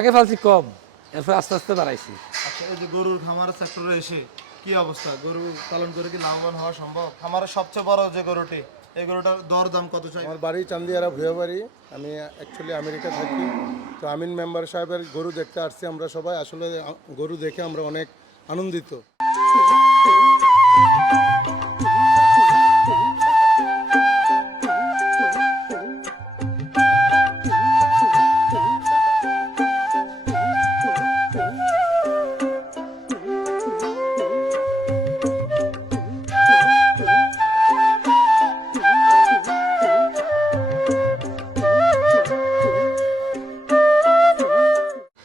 আগে ফালছি কম, এরপর আস্তে আস্তে বাড়াইছি। আচ্ছা, এই যে গরুর খামারের সেক্টরে এসে কি অবস্থা, গরু পালন করে কি লাভবান হওয়া সম্ভব? খামারের সবচেয়ে বড় যে গরুটি, এই গরুটার দর দাম কত চাই? আমার বাড়ি চান্দিয়ারা ভুয়াবাড়ি। আমি অ্যাকচুয়ালি আমেরিকা থাকি। তো আমিন মেম্বার সাহেবের গরু দেখতে আসছি আমরা সবাই। আসলে গরু দেখে আমরা অনেক আনন্দিত।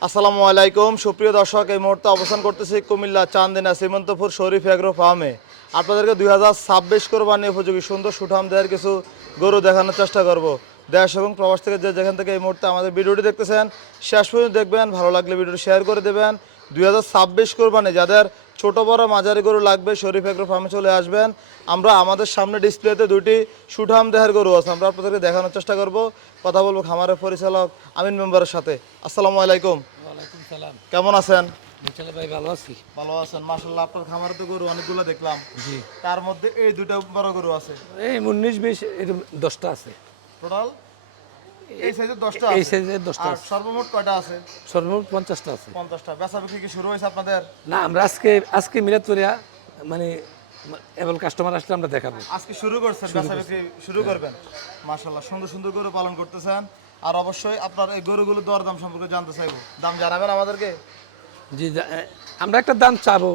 আসসালামু আলাইকুম সুপ্রিয় দর্শক, এই মুহূর্তে অবস্থান করতেছি কুমিল্লা চান্দিনা সীমন্তপুর শরীফ এগ্রো ফার্মে। আপনাদেরকে 2026 কোরবানি উপযোগী সুন্দর সুঠাম দেহের কিছু গরু দেখানোর চেষ্টা করব। দেশ এবং প্রবাস থেকে যেখান থেকে এই মুহূর্তে আমাদের ভিডিওটি দেখতেছেন শেষ পর্যন্ত দেখবেন, ভালো লাগলে ভিডিওটি শেয়ার করে দেবেন। 2026 কোরবানি যাদের ছোট বড় মাঝারি গরু লাগবে শরীফ এগ্রো ফার্মে চলে আসবেন। আমরা আমাদের সামনে ডিসপ্লেতে দুটি সুঠাম দেহের গরু আছে, আমরা আপনাদেরকে দেখানোর চেষ্টা করব। কথা বলবো খামারের পরিচালক আমিন মেম্বারের সাথে। আসসালামু আলাইকুম, ওয়ালাইকুম সালাম। কেমন আছেন? ইনশাআল্লাহ ভাই ভালো আছি। ভালো আছেন মাশাআল্লাহ। আপনার খামারে তো গরু অনেকগুলো দেখলাম, জি, তার মধ্যে এই দুটো বড় গরু আছে। এই 19-20 এরকম 10টা আছে। টোটাল এই সাইজের 10টা এই আছে। সাইজের 10টা আর আছে। সর্বমোট কয়টা আছে? সর্বমোট 50টা আছে। 50টা। বেচা বিক্রি কি শুরু হয়েছে আপনাদের? না, আমরা আজকে মিলাদ করিয়া মানে এবার কাস্টমার আসলে আমরা দেখাবো। আজকে শুরু করছেন, বেচা বিক্রি শুরু করবেন। মাশাআল্লাহ, সুন্দর সুন্দর গরু পালন করতেছেন। আর অবশ্যই আপনার এই গরুগুলো দরদাম সম্পর্কে জানতে চাইবো, দাম জানাবেন আমাদেরকে। জি, আমরা একটা দাম চাবো,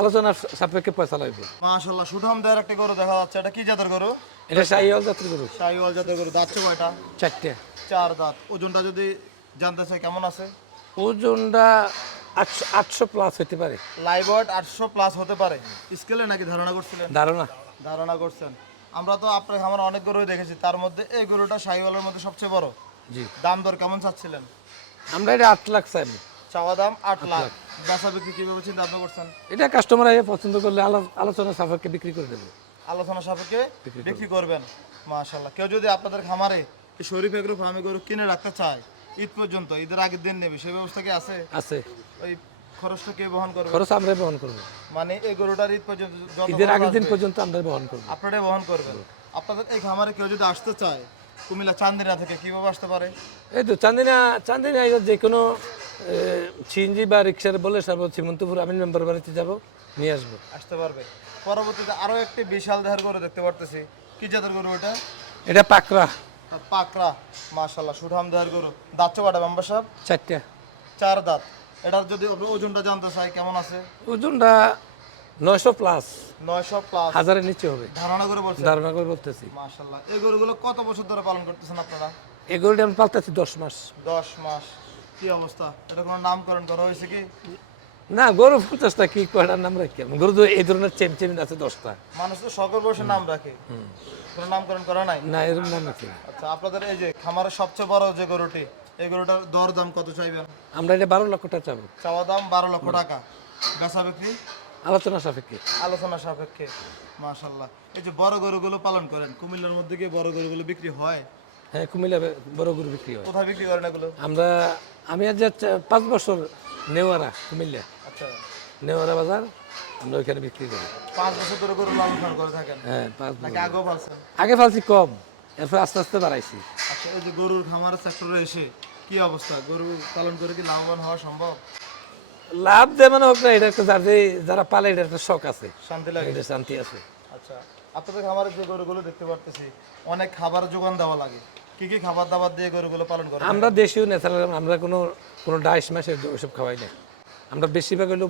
আলোচনার সাপেক্ষে পয়সা লাগবে। মাশাআল্লাহ, সুঠাম দেহের একটা গরু দেখা যাচ্ছে। এটা কি জাতের গরু? এটা শাহিওয়াল জাতের গরু। শাহিওয়াল জাতের গরু। দাঁতছে কয়টা? 4টে। 4 দাঁত। ওজনটা যদি জানতে চাই কেমন আছে? ওজনটা 800 প্লাস হতে পারে। লাইভ ওয়েট 800 প্লাস হতে পারে। স্কেলে নাকি ধারণা করছিলেন? ধারণা। ধারণা করছেন। আমরা তো আপনার খামারে অনেক গরুই দেখেছি, তার মধ্যে এই গরুটা শাহিওয়ালের মধ্যে সবচেয়ে বড়। জি, দাম দর কেমন চাচ্ছিলেন? আমরা এটা 8 লাখ চাইবো। চাওয়া দাম 8 লাখ। বেচা বিক্রি কিভাবে চিন্তা ভাবনা করছেন? এটা কাস্টমার আইয়ে পছন্দ করলে আলোচনা সাপেক্ষে বিক্রি করে দেবো। আলোচনা সাপেক্ষে বিক্রি করবেন। মাশাআল্লাহ। কেউ যদি আপনাদের খামারে এই শরীফ এগ্রো ফার্মে গরু কিনে রাখতে চায়, ঈদ পর্যন্ত, ঈদের আগের দিন নেবে, সেই ব্যবস্থা কি আছে? আছে। ওই খরচটা কে বহন করবে? খরচ আমরা বহন করবো। মানে এই গরুটার ঈদ পর্যন্ত যত ঈদের খরচ আগের দিন আসবে, পর্যন্ত আমরা বহন করবো। আপনারাই বহন করবেন। আপনাদের এই খামারে কেউ যদি আসতে চায় কুমিল্লা চান্দিনা থেকে, কিভাবে আসতে পারে? এই তো চান্দিনা যে কোনো সিএনজি বা রিক্সার বলে সর্বোচ্চ সীমন্তপুর আমিন মেম্বার বাড়িতে যাবো, নিয়ে আসবো। আসতে পারবে। পরবর্তীতে আরো একটি বিশাল দেহের গরু দেখতে পারতেছি। কি জাতের গরু এটা? এটা পাকড়া। পাকড়া। মাশাআল্লাহ, সুঠাম দেহের গরু। দাঁত কয়টা মেম্বার সাহেব? 4টে। 4 দাঁত। এটার যদি আমরা ওজনটা জানতে চাই কেমন আছে? ওজনটা 900 প্লাস, 900 প্লাস। 1000-এর নিচে হবে ধারণা করে বলছেন? ধারণা করে বলতেছি। মাশাআল্লাহ। এই গরুগুলো কত বছর ধরে পালন করতেছেন আপনারা? এগুলোটা আমি পালতেছি 10 মাস। 10 মাস। কি অবস্থা? এটা কোনো নামকরণ করা হয়েছে কি? না, গরু 50টা কি কয়টার নাম রাখি? গরু তো এই ধরনের চেমচেমিন আছে 10টা। মানুষ তো সকল বয়সের নাম রাখে, কোনো নামকরণ করা নাই? না, এরকম নাম রাখি না। আচ্ছা, আপনাদের এই যে খামারের সবচেয়ে বড় যে গরুটি, এই গরুটার দর দাম কত চাইবেন? আমরা এটা 12 লক্ষ টাকা চাবো। চাওয়া দাম 12 লক্ষ টাকা। বেচা বিক্রি আলোচনা সাপেক্ষে। আলোচনা সাপেক্ষে। মাশাআল্লাহ। এই যে বড় গরুগুলো পালন করেন, কুমিল্লার মধ্যে কি বড় গরুগুলো বিক্রি হয়? হ্যাঁ, কুমিল্লা বড় গরু বিক্রি হয়। কোথায় বিক্রি করেন এগুলো? আমি আজ 5 বছর নেওয়ারা, কুমিল্লা আচ্ছা, নেওয়ারা বাজার, আমরা ওইখানে বিক্রি করি। 5 বছর ধরে গরু লালন পালন করে থাকেন হ্যাঁ, 5 নাকি আগেও পালছেন? আগে ফালছি কম, এরপর আস্তে আস্তে বাড়াইছি। আচ্ছা, এই যে গরুর খামারের সেক্টরে এসে কি অবস্থা, গরু পালন করে কি লাভবান হওয়া সম্ভব? লাভ যেমন হোক না, এটা একটা যারা পালে এটা একটা শখ আছে, শান্তি লাগে? এটা শান্তি আছে। আচ্ছা, আপনাদের খামারে যে গরুগুলো দেখতে পারতেছি অনেক খাবার যোগান দেওয়া লাগে। কি কি খাবার দাবার দিয়ে গরুগুলো পালন করেন? আমরা দেশীয় ন্যাচারাল, আমরা কোনো ডাইস মাস ওইসব খাওয়াই না। আমরা বেশিরভাগ হলো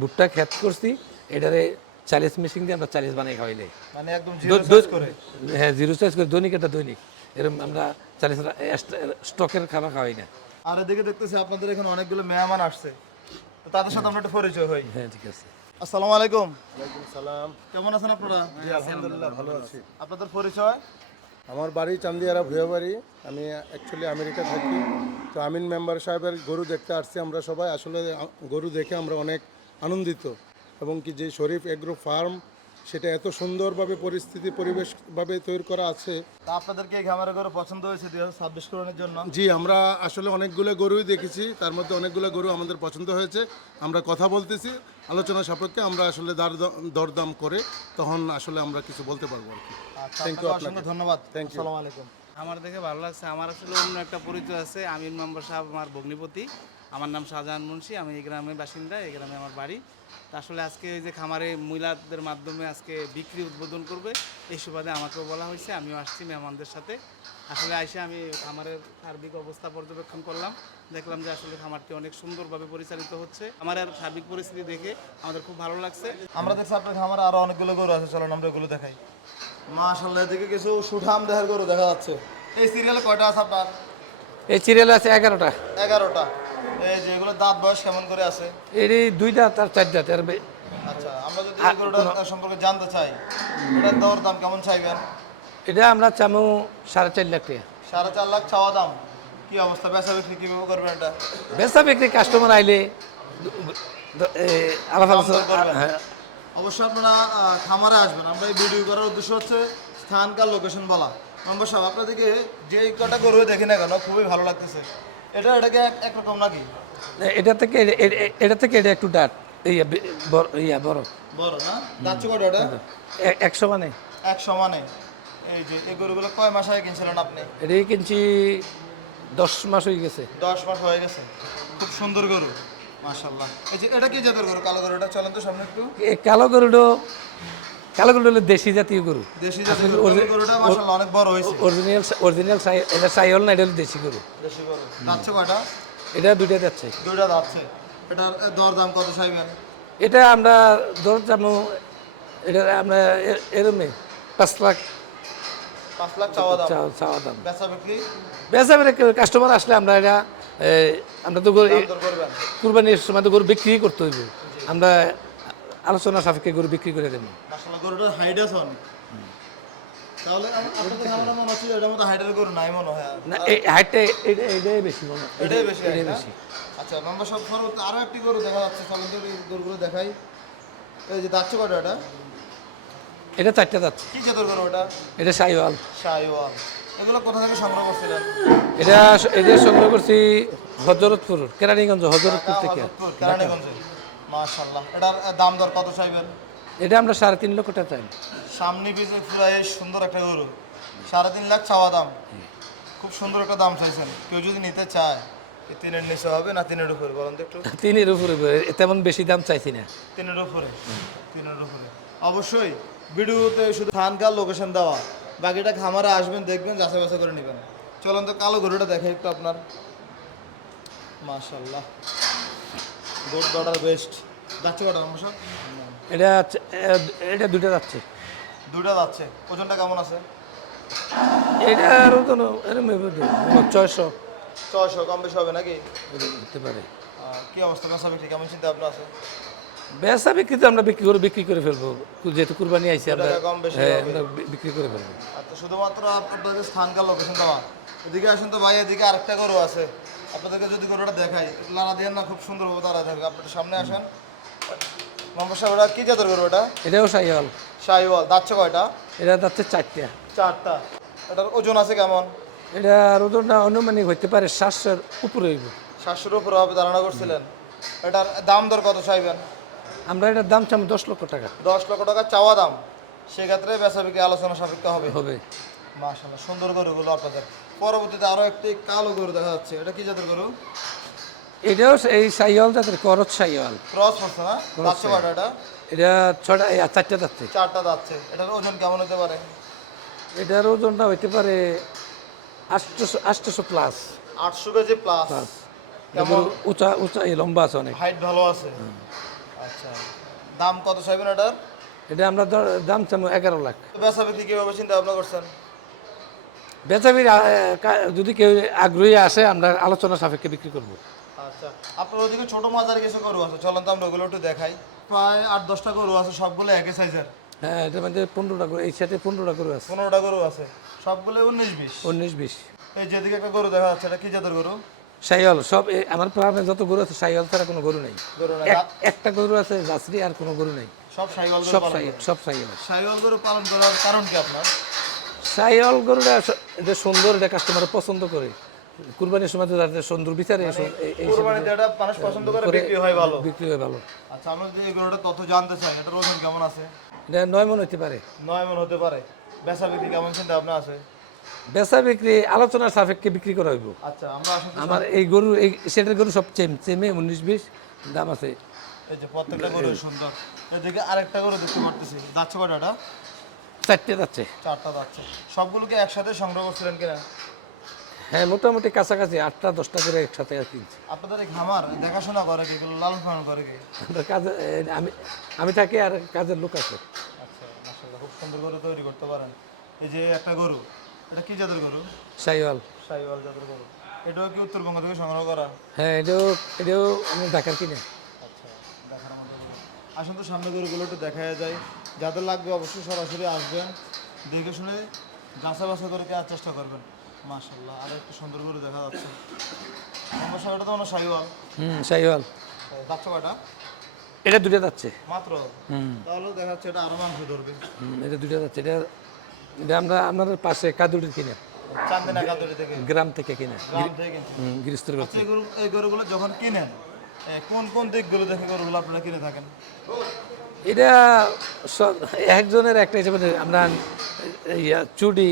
ভুট্টা খেত করছি, এটারে 40 মেশিন দিয়ে আমরা 40 বানাই খাওয়াইলে। মানে একদম জিরো সাইজ করে? হ্যাঁ, 0 সাইজ করে, দৈনিক এটা দৈনিক এরকম আমরা 40 স্টকের খাবার খাওয়াই না। আর এদিকে দেখতেছি আপনাদের এখানে অনেকগুলো মেহমান আসছে, তো তাদের সাথে আমরা একটু পরিচয় হই। হ্যাঁ, ঠিক আছে। আসসালামু আলাইকুম। ওয়ালাইকুম সালাম। কেমন আছেন আপনারা? জি আলহামদুলিল্লাহ ভালো আছি। আপনাদের পরিচয়? আমার বাড়ি চান্দিয়ারা ভুয়াবাড়ি। আমি অ্যাকচুয়ালি আমেরিকা থাকি। তো আমিন মেম্বার সাহেবের গরু দেখতে আসছি আমরা সবাই। আসলে গরু দেখে আমরা অনেক আনন্দিত। এবং কি যে শরীফ এগ্রো ফার্ম সেটা এত সুন্দরভাবে পরিস্থিতি পরিবেশভাবে তৈরি করা আছে। তা আপনাদেরকে এই খামারের গরু পছন্দ হয়েছে 2026 কোরবানির জন্য? জি, আমরা আসলে অনেকগুলো গরুই দেখেছি, তার মধ্যে অনেকগুলো গরু আমাদের পছন্দ হয়েছে। আমরা কথা বলতেছি, আলোচনা সাপেক্ষে আমরা আসলে দরদাম করে তখন আসলে আমরা কিছু বলতে পারবো আর কি। আচ্ছা, Thank you আপনাকে অসংখ্য আপনাকে। ধন্যবাদ। Thank you. আসসালামু আলাইকুম। আমার দেখে ভালো লাগছে। আমার আসলে অন্য একটা পরিচয় আছে। আমির মেম্বার সাহেব আমার ভগ্নিপতি। আমার নাম শাহজাহান মুন্সি। আমি এই গ্রামের বাসিন্দা, এই গ্রামে আমার বাড়ি। তা আসলে আজকে ওই যে খামারে মহিলাদের মাধ্যমে আজকে বিক্রি উদ্বোধন করবে, এই সুবাদে আমাকেও বলা হয়েছে। আমিও আসছি মেহমানদের সাথে। আসলে এসে আমি খামারের সার্বিক অবস্থা পর্যবেক্ষণ করলাম, দেখলাম যে আসলে খামারটি অনেক সুন্দরভাবে পরিচালিত হচ্ছে। খামারের সার্বিক পরিস্থিতি দেখে আমাদের খুব ভালো লাগছে। আমরা দেখছি আপনার খামারে আরো অনেকগুলো গরু আছে, চলুন আমরা এগুলো দেখাই। মাশাআল্লাহ, এদিকে কিছু সুঠাম দেহের গরু দেখা যাচ্ছে। এই সিরিয়ালে কয়টা আছে আপনার? এই সিরিয়াল আছে 11টা। 11টা। এই যে এগুলো দাঁত বয়স কেমন করে আছে? এর 2 দাঁত আর 4 দাঁত। আচ্ছা, আমরা যদি এই গরুটার সম্পর্কে জানতে চাই, এটার দর দাম কেমন চাইবেন? এটা আমরা চামু 4.5 লাখ টাকা। 4.5 লাখ চাওয়া দাম। কি অবস্থা, বেচা বিক্রি কিভাবে করবেন এটা? বেচা বিক্রি কাস্টমার আইলে আলাদা দাম দর করবেন। হ্যাঁ। অবশ্যই আপনারা খামারে আসবেন। আমরা এই ভিডিও করার উদ্দেশ্য হচ্ছে স্থানকার লোকেশন বলা। নম্বর সাহেব, আপনাদেরকে যে কটা গরু দেখি না কেন খুবই ভালো লাগতেছে। এটাকে একরকম নাকি? এটা থেকে এটা একটু ডাট বড় বড় না? যাচ্ছে কটা ওটা? 100 মানে। এক সমানে। এই যে এই গরুগুলো কয় মাস আগে কিনছিলেন আপনি? এটাই কিনছি 10 মাস হয়ে গেছে। 10 মাস হয়ে গেছে। খুব সুন্দর গরু, মাশাআল্লাহ। এই যে এটা কি জাতের গরু? কালো গরুটা চলেন তো সামনে একটু। এই কালো গরুটা হলো দেশি জাতীয় গরু। দেশি জাতের গরু। কালো গরুটা মাশাআল্লাহ অনেক বড় হয়েছে। অরিজিনাল এটা সাইওয়াল না, এটা হলো দেশি গরু। দেশি গরু। যাচ্ছে কয়টা? এটা 2টা যাচ্ছে। দুইটা যাচ্ছে। এটার দর দাম কত চাইবেন? এটা আমরা ধর যাবো, এটা আমরা এরমে 5 লাখ 5 লাখ চাওয়া দাম। চাওয়া দাম। বেচা বিক্রি বেচা কাস্টমার আসলে আমরা এটা আমরা তো দাম দর করবেন। কুরবানির সময় তো গরু বিক্রি করতে হইব। আমরা আলোচনা সাপেক্ষে গরু বিক্রি করে দেবো। মাশাআল্লাহ, গরুটার হাইট আছে অনেক। তাহলে আপনাদের খামারে মনে হচ্ছে এটার মতো হাইটের গরু নাই মনে হয়। না, এই হাইটটা এটাই বেশি মনে হয়। এটাই বেশি এটাই height না? বেশি। আচ্ছা, নম্বর সব পরবর্তী আরো একটি গরু দেখা যাচ্ছে, চলেন তো এই গরুগুলো দেখাই। এই যে যাচ্ছে কয়টা এটা? এটা 4টা যাচ্ছে। কি জাতের গরু এটা? এটা সাইওয়াল। শাহিওয়াল। এগুলো কোথা থেকে সংগ্রহ করছিলেন? এটা সংগ্রহ করছি হজরতপুর, কেরানীগঞ্জ হজরতপুর থেকে। হযরতপুর, কেরানীগঞ্জে। মাশাআল্লাহ। এটার দাম দর কত চাইবেন? এটা আমরা 3.5 লক্ষ টাকা চাই। সামনে পিছে পুরাই সুন্দর একটা গরু। 3.5 লাখ চাওয়া দাম। খুব সুন্দর একটা দাম চাইছেন। কেউ যদি নিতে চায়, এই 3-এর নিচে হবে না 3-এর উপরে? বলেন তো একটু। 3-এর উপরে, তেমন বেশি দাম চাইছি না। 3-এর উপরে। 3-এর উপরে। অবশ্যই ভিডিওতে শুধু খানকার লোকেশন দেওয়া, বাকিটা খামারে আসবেন, দেখবেন, যাচাই বাছাই করে নেবেন। চলুন তো কালো গরুটা দেখে একটু আপনার। মাশাআল্লাহ, গুড অর্ডার বেস্ট। যাচ্ছে কটা আমার সব? এটা 2টা যাচ্ছে। দুইটা যাচ্ছে। ওজনটা কেমন আছে? এটা আরও তো এরকম 600 600 কম বেশি হবে নাকি? হতে পারে। কি অবস্থা, বেচা বিক্রি কেমন চিন্তা ভাবনা আছে? বেচা বিক্রি তো আমরা বিক্রি করে ফেলবো, যেহেতু কুরবানি আইছে আমরা। টাকা কম বেশি হ্যাঁ, হবে। আমরা বিক্রি করে ফেলবো। আচ্ছা, শুধুমাত্র আপনাদের স্থানকার লোকেশন দেওয়া। এদিকে আসুন তো ভাই, এদিকে আরেকটা গরু আছে। আপনাদেরকে যদি গরুটা দেখাই, লানা দিয়ে না, খুব সুন্দরভাবে দাঁড়ায় থাকবে। আপনাদের সামনে আসেন। মোহাম্মদ সাহেব, ওটা কি জাতের গরু এটা? এটাও সাইওয়াল। শাহিওয়াল। যাচ্ছে কয়টা? এটা যাচ্ছে 4টা। 4টা। এটার ওজন আছে কেমন? এটা ওজনটা অনুমানিক হইতে পারে 700-এর উপরে হইব। 700-এর উপরে হবে ধারণা করছিলেন। এটার দাম দর কত চাইবেন? আমরা এটার দাম চাম 10 লক্ষ টাকা। 10 লক্ষ টাকা চাওয়া দাম। সেক্ষেত্রে বেচা বিক্রি আলোচনা সাপেক্ষে হবে। হবে। মাশাআল্লাহ, সুন্দর গরুগুলো আপনাদের। পরবর্তীতে আরো একটি কালো গরু দেখা যাচ্ছে। এটা কি জাতের গরু? এটাও এই সাইওয়াল জাতের, করত সাইওয়াল। ক্রস করছে না? যাচ্ছে কয়টা এটা? এটা 4টা যাচ্ছে। 4টা যাচ্ছে। এটার ওজন কেমন হতে পারে? এটার ওজনটা হইতে পারে 800 প্লাস। 800 KG plus. কেমন উঁচা লম্বা আছে অনেক। হাইট ভালো আছে? আচ্ছা, দাম কত চাইবেন এটার? এটা আমরা দাম চাম 11 লাখ। বেচা বিক্রি কিভাবে চিন্তা ভাবনা করছেন? বেচাবির যদি কেউ আগ্রহী আসে, আমরা আলোচনা সাপেক্ষে বিক্রি করব। আচ্ছা, আপনার ওদিকে ছোট মাঝারি কিছু গরু আছে, চলেন তো আমরা ওগুলো একটু দেখাই। প্রায় 8-10টা গরু আছে, সবগুলো একই সাইজের। হ্যাঁ, এটার মধ্যে 15টা করে, এই সাথে 15টা করে আছে। 15টা গরু আছে, সবগুলো 19-20। 19-20। এই যেদিকে একটা গরু দেখা যাচ্ছে, এটা কি জাতের গরু? শাহিওয়াল সব আমার ফার্মে যত গরু আছে শাহিওয়াল ছাড়া কোনো গরু নেই। গরু নাই। একটা গরু আছে জাসরি, আর কোনো গরু নেই। সব শাহিওয়াল গরু সব পালন শাহিওয়াল, করেন? সব শাহিওয়াল। শাহিওয়াল গরু পালন করার কারণ কি আপনার? শাহিওয়াল গরুটা যে সুন্দর, এটা কাস্টমার পছন্দ করে। কুরবানির সময় তো যাতে সুন্দর বিচারে কুরবানিতে এটা মানুষ পছন্দ করে, বিক্রি হয় ভালো। বিক্রি হয় ভালো। আচ্ছা, আমরা যে এই গরুটা তত জানতে চাই, এটার ওজন কেমন আছে? এটা 9 মণ হতে পারে। 9 মণ হতে পারে। বেচা বিক্রি কেমন চিন্তা ভাবনা আছে? বেচা বিক্রি আলোচনার সাপেক্ষে বিক্রি করা হইব। আচ্ছা, আমরা আসলে আমার এই গরু, এই সেটের গরু সব চেমে 19-20 দাম আছে। এই যে প্রত্যেকটা গরু সুন্দর। এদিকে আরেকটা গরু দেখতে পারতেছি, যাচ্ছে কয়টা এটা? 4টে যাচ্ছে। 4টা যাচ্ছে। সবগুলোকে একসাথে সংগ্রহ করছিলেন কিনা? হ্যাঁ, মোটামুটি কাছাকাছি 8টা 10টা করে একসাথে কিনছি। আপনাদের এই খামার দেখাশোনা করে কে? এগুলো লালন পালন করে কে? আমরা কাজে আমি থাকি, আর কাজের লোক আছে। আচ্ছা, মাশাআল্লাহ, খুব সুন্দর গরু তৈরি করতে পারেন। এই যে একটা গরু, এটা কি জাতের গরু? শাহিওয়াল। শাহিওয়াল জাতের গরু। এটাও কি উত্তরবঙ্গ থেকে সংগ্রহ করা? হ্যাঁ, এটাও আমি ঢাকার কিনে। আচ্ছা, দেখার মতো গরু। আসুন তো সামনে গরুগুলো একটু দেখা যায়। যাদের লাগবে অবশ্যই সরাসরি আসবেন, দেখে শুনে যাচাই বাছাই করে কেনার চেষ্টা করবেন। মাশাআল্লাহ, আর একটা সুন্দর গরু দেখা যাচ্ছে। আমার সাথে তো মনে হয় শাহিওয়াল। শাহিওয়াল। যাচ্ছে কয়টা? এটা 2টা যাচ্ছে। মাত্র? তাহলে দেখা যাচ্ছে এটা আরো মাংস ধরবে। এটা 2টা যাচ্ছে। এটা আমরা আমাদের পাশে কাদুরির কিনে, চান্দিনা কাতরি থেকে, গ্রাম থেকে কিনে, গ্রাম থেকে কিনছি। গৃহস্থের আচ্ছা, এই গরুগুলো যখন কিনেন, কোন কোন দিকগুলো দেখে গরুগুলো আপনারা কিনে থাকেন? এটা সব একজনের একটা হিসেবে আমরা চুড়ি,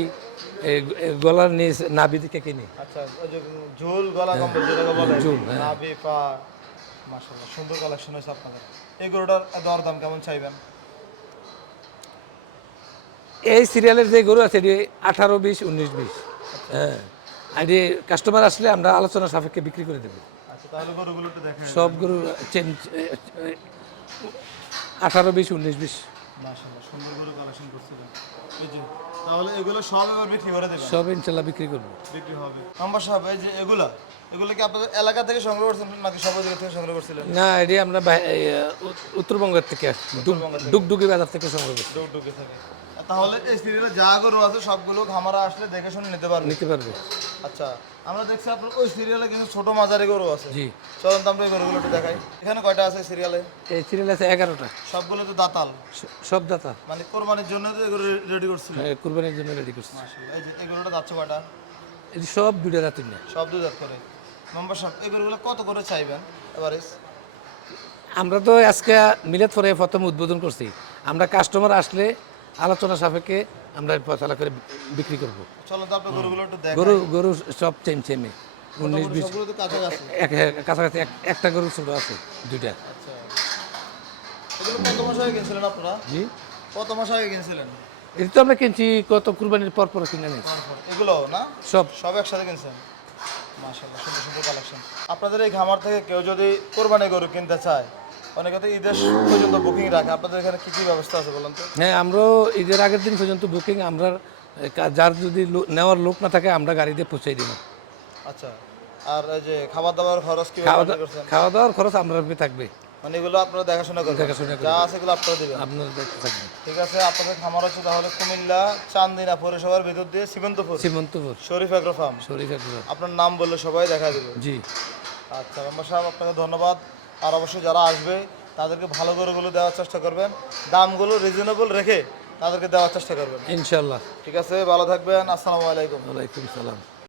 গলার নিচ, নাভি দিকে কিনি। আচ্ছা, ওই যে ঝুল গলা কম্বল যেটাকে বলে, ঝুল, হ্যাঁ। নাভি পা। মাশাআল্লাহ, সুন্দর কালেকশন হয়েছে আপনাদের। এই গরুটার দর দাম কেমন চাইবেন? এই সিরিয়ালের যে গরু আছে এটি 18, 20, 19, 20। হ্যাঁ, আর এটি কাস্টমার আসলে আমরা আলোচনা সাপেক্ষে বিক্রি করে দেবো। আচ্ছা, তাহলে গরুগুলো একটু দেখেন। সব গরু 18, 20, 19, 20। মাশাআল্লাহ, সুন্দর গরু কালেকশন করছিলেন। এই যে, তাহলে এগুলো সব এবার বিক্রি করে দেবেন? সব ইনশাল্লাহ বিক্রি করবো। বিক্রি হবে। নাম্বার সাহেব, এই যে এগুলো কি আপনাদের এলাকা থেকে সংগ্রহ করছেন নাকি সব জায়গা থেকে সংগ্রহ করছিলেন? না, এটি আমরা উত্তরবঙ্গের থেকে, ডুগডুগি বাজার থেকে সংগ্রহ করছি। ডুগডুগি থেকে। তাহলে এই সিরিয়ালে যা গরু আছে সবগুলো খামারা আসলে দেখে শুনে নিতে পারবে? নিতে পারবে। আচ্ছা, আমরা দেখছি আপনার ওই সিরিয়ালে কিন্তু ছোট মাঝারি গরু আছে। জি। চলুন তো আমরা এই গরুগুলো একটু দেখাই। এখানে কয়টা আছে সিরিয়ালে? এই সিরিয়াল আছে 11টা। সবগুলো তো দাতাল, সব দাতা। মানে কোরবানির জন্য তো এগুলো রেডি করছিলেন? কুরবানির জন্য রেডি করছি। মাশাআল্লাহ, এই যে এই গরুটা যাচ্ছে কয়টা? এটি সব 2টা রাতের না। সব দুই দাঁত করে। নম্বর সাহেব, এই গরুগুলো কত করে চাইবেন এভারেজ? আমরা তো আজকে মিলাদ পরে প্রথম উদ্বোধন করছি। আমরা কাস্টমার আসলে আলোচনা সাপেক্ষে আমরা ফয়সালা করে বিক্রি করব। চলো তো আপনার গরুগুলো একটু দেখাই। গরু সব চেমে 19, 20। সবগুলো তো কাছাকাছি। কাছাকাছি একটা গরু ছোট আছে, 2টা। আচ্ছা, এগুলো কত মাস আগে কিনছিলেন আপনারা? জি। কত মাস আগে কিনছিলেন? এটা তো আমরা কিনছি কত কুরবানির পর কিনে নিয়েছি। এগুলো না সব সব একসাথে কিনছেন? মাশাআল্লাহ, সুন্দর সুন্দর কালেকশন। আপনাদের এই খামার থেকে কেউ যদি কোরবানি গরু কিনতে চায়, অনেকে তো ঈদের পর্যন্ত বুকিং রাখে, আপনাদের এখানে কি কি ব্যবস্থা আছে বলুন তো? হ্যাঁ, আমরাও ঈদের আগের দিন পর্যন্ত বুকিং, আমরা যার যদি নেওয়ার লোক না থাকে আমরা গাড়ি দিয়ে পৌঁছে দিব। আচ্ছা, আর এই যে খাবার দাবার খরচ কি করছেন? খাওয়া দাওয়ার খরচ আমরা থাকবে, মানে এগুলো আপনারা দেখাশোনা করবেন? দেখাশোনা করবেন। যা আছে এগুলো আপনারা দিবেন? আপনার দায়িত্ব থাকবে। ঠিক আছে, আপনাদের খামার হচ্ছে তাহলে কুমিল্লা চান্দিনা পৌরসভার ভিতর দিয়ে সীমান্তপুর, সীমন্তপুর, শরীফ এগ্রো ফার্ম। শরীফ এগ্রো। আপনার নাম বললে সবাই দেখা দেবে। জি। আচ্ছা মেম্বার সাহেব, আপনাকে ধন্যবাদ। আর অবশ্যই যারা আসবে তাদেরকে ভালো গরুগুলো দেওয়ার চেষ্টা করবেন, দামগুলো রিজনেবল রেখে তাদেরকে দেওয়ার চেষ্টা করবেন। ইনশাল্লাহ। ঠিক আছে, ভালো থাকবেন। আসসালামু আলাইকুম। ওয়ালাইকুম সালাম।